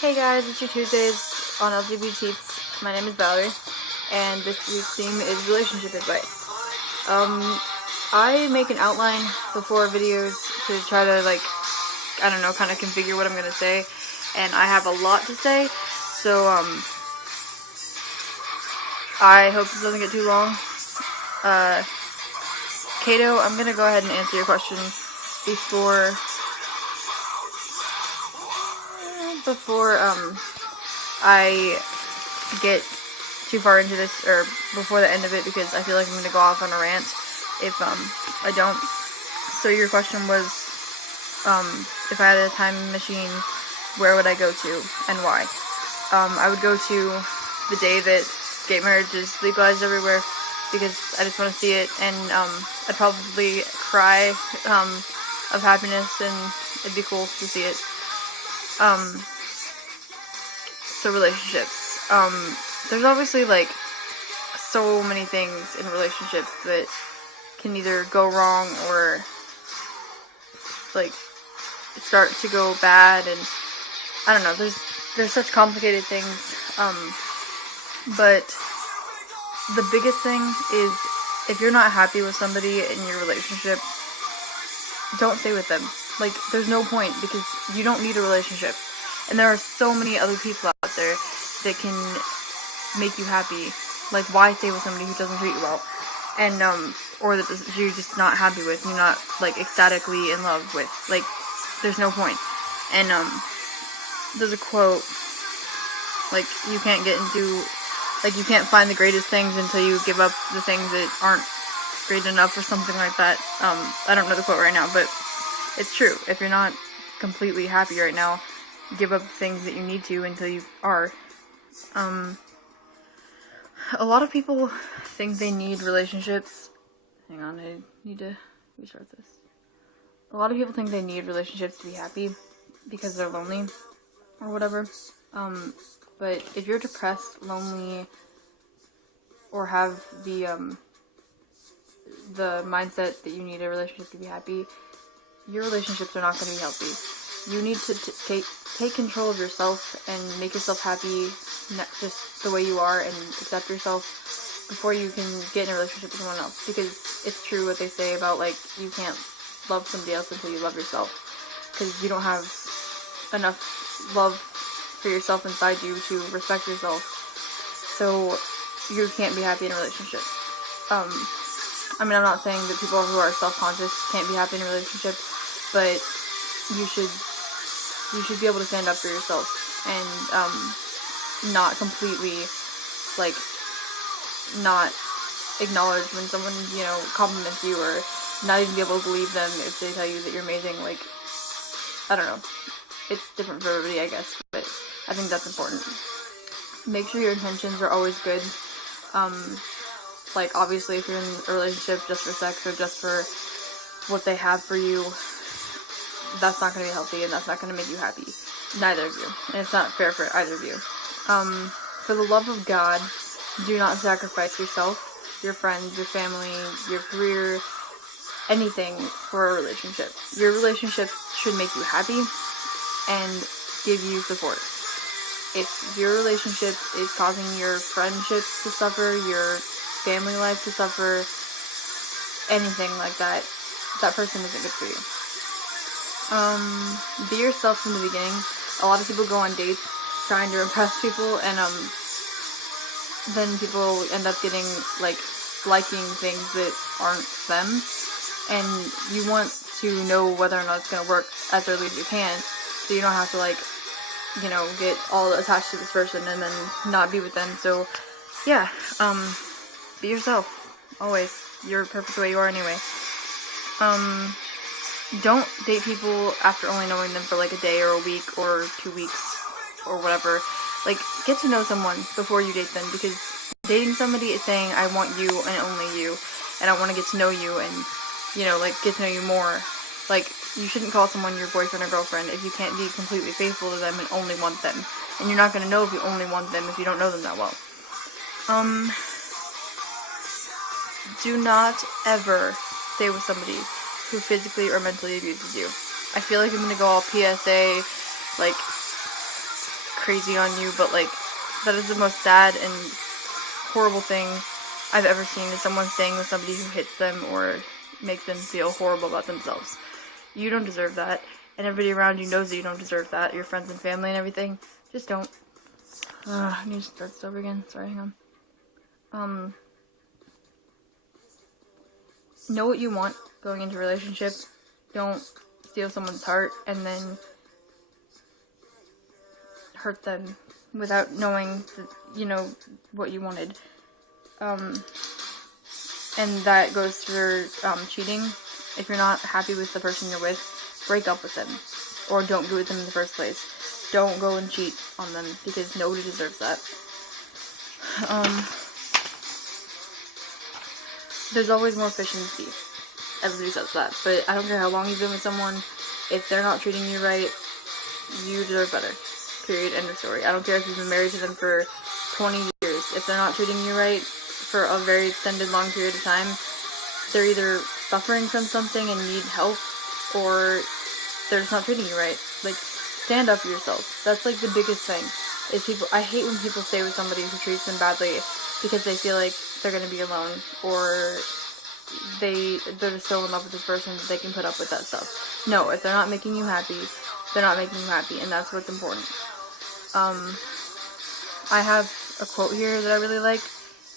Hey guys, it's your Tuesdays on LGBTs. My name is Valerie, and this week's theme is relationship advice. I make an outline before videos to try to, kind of configure what I'm gonna say, and I have a lot to say, so, I hope this doesn't get too long. Kato, I'm gonna go ahead and answer your question before I get too far into this, or before the end of it, because I feel like I'm going to go off on a rant if I don't. So your question was, if I had a time machine, where would I go to and why? I would go to the day that gay marriage is legalized everywhere, because I just want to see it, and I'd probably cry of happiness, and it'd be cool to see it. So relationships. There's obviously, so many things in relationships that can either go wrong or, start to go bad, and I don't know, there's such complicated things, but the biggest thing is, if you're not happy with somebody in your relationship, don't stay with them. There's no point, because you don't need a relationship. And there are so many other people out there that can make you happy. Why stay with somebody who doesn't treat you well? And, or that you're just not happy with, you're not, ecstatically in love with. There's no point. And, there's a quote, you can't get into, you can't find the greatest things until you give up the things that aren't great enough, or something like that. I don't know the quote right now, but it's true. If you're not completely happy right now, give up things that you need to until you are. A lot of people think they need relationships. Hang on, I need to restart this. A lot of people think they need relationships to be happy because they're lonely or whatever. But if you're depressed, lonely, or have the mindset that you need a relationship to be happy, your relationships are not going to be healthy. You need to take control of yourself and make yourself happy, just the way you are, and accept yourself before you can get in a relationship with someone else. Because it's true what they say about, you can't love somebody else until you love yourself. Because you don't have enough love for yourself inside you to respect yourself. So you can't be happy in a relationship. I'm not saying that people who are self-conscious can't be happy in a relationship, but you should be able to stand up for yourself, and not completely, not acknowledge when someone, compliments you, or not even be able to believe them if they tell you that you're amazing. I don't know. It's different for everybody, I guess, but I think that's important. Make sure your intentions are always good. Obviously, if you're in a relationship just for sex, or just for what they have for you, that's not going to be healthy, and that's not going to make you happy. Neither of you. And it's not fair for either of you. For the love of God, do not sacrifice yourself, your friends, your family, your career, anything for a relationship. Your relationship should make you happy and give you support. If your relationship is causing your friendships to suffer, your family life to suffer, anything like that, that person isn't good for you. Be yourself from the beginning. A lot of people go on dates trying to impress people, and then people end up getting liking things that aren't them, and you want to know whether or not it's going to work as early as you can, so you don't have to get all attached to this person and then not be with them. So yeah, be yourself always. You're perfect the way you are anyway. Don't date people after only knowing them for a day or a week or 2 weeks or whatever. Get to know someone before you date them, because dating somebody is saying, I want you and only you, and I want to get to know you, and get to know you more. You shouldn't call someone your boyfriend or girlfriend if you can't be completely faithful to them and only want them. And you're not going to know if you only want them if you don't know them that well. Do not ever stay with somebody who physically or mentally abuses you. I feel like I'm gonna go all PSA, crazy on you, but like, that is the most sad and horrible thing I've ever seen, is someone staying with somebody who hits them or makes them feel horrible about themselves. You don't deserve that, and everybody around you knows that you don't deserve that, your friends and family and everything. Just don't. I need to start this over again. Sorry, hang on. Know what you want going into a relationship. Don't steal someone's heart and then hurt them without knowing, what you wanted. And that goes for cheating. If you're not happy with the person you're with, break up with them. Or don't be with them in the first place. Don't go and cheat on them, because nobody deserves that. There's always more fish in the sea. Everybody says that. But I don't care how long you've been with someone, if they're not treating you right, you deserve better. Period. End of story. I don't care if you've been married to them for 20 years. If they're not treating you right for a very extended, long period of time, they're either suffering from something and need help, or they're just not treating you right. Like, stand up for yourself. That's like the biggest thing. I hate when people stay with somebody who treats them badly because they feel like they're gonna be alone, or they're just so in love with this person that they can put up with that stuff. No, if they're not making you happy, they're not making you happy, and that's what's important. I have a quote here that I really like.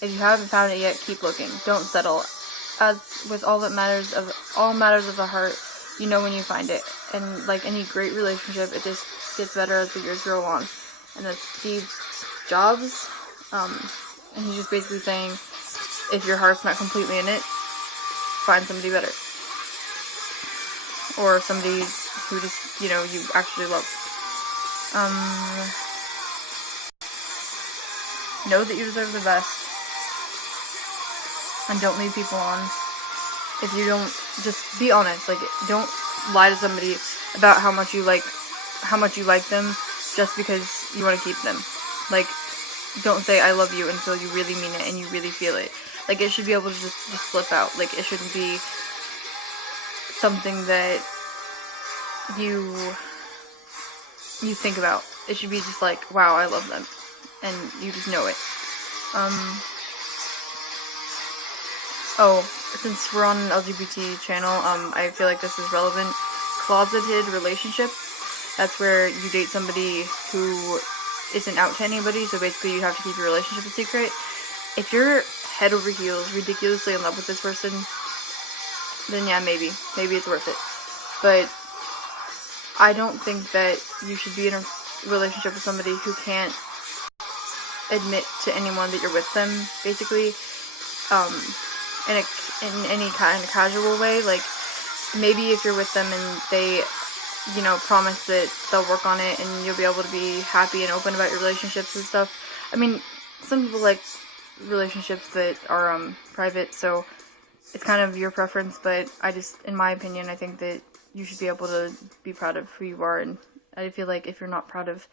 If you haven't found it yet, keep looking. Don't settle. As with all matters of the heart, you know when you find it. And like any great relationship, it just gets better as the years go on. And that's Steve Jobs. And he's just basically saying, if your heart's not completely in it, find somebody better. Or somebody who just, you actually love. Know that you deserve the best. And don't lead people on. If you don't, just be honest. Like, don't lie to somebody about how much you like them just because you want to keep them. Like, don't say I love you until you really mean it and you really feel it. Like, it should be able to just slip out. Like, it shouldn't be something that you think about. It should be just like, wow, I love them. And you just know it. Since we're on an LGBT channel, I feel like this is relevant. Closeted relationships. That's where you date somebody who isn't out to anybody, so basically you have to keep your relationship a secret. If you're head over heels, ridiculously in love with this person, then yeah, maybe it's worth it. But I don't think that you should be in a relationship with somebody who can't admit to anyone that you're with them, basically, in any kind of casual way. Like, maybe if you're with them and they, promise that they'll work on it and you'll be able to be happy and open about your relationships and stuff. I mean, some people like relationships that are, private, so it's kind of your preference, but in my opinion, I think that you should be able to be proud of who you are, and I feel like if you're not proud of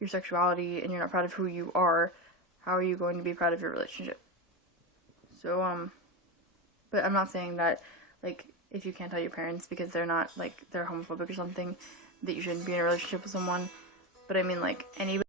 your sexuality and you're not proud of who you are, how are you going to be proud of your relationship? So, but I'm not saying that, like, if you can't tell your parents because they're not, like, they're homophobic or something, that you shouldn't be in a relationship with someone, but I mean, like, anybody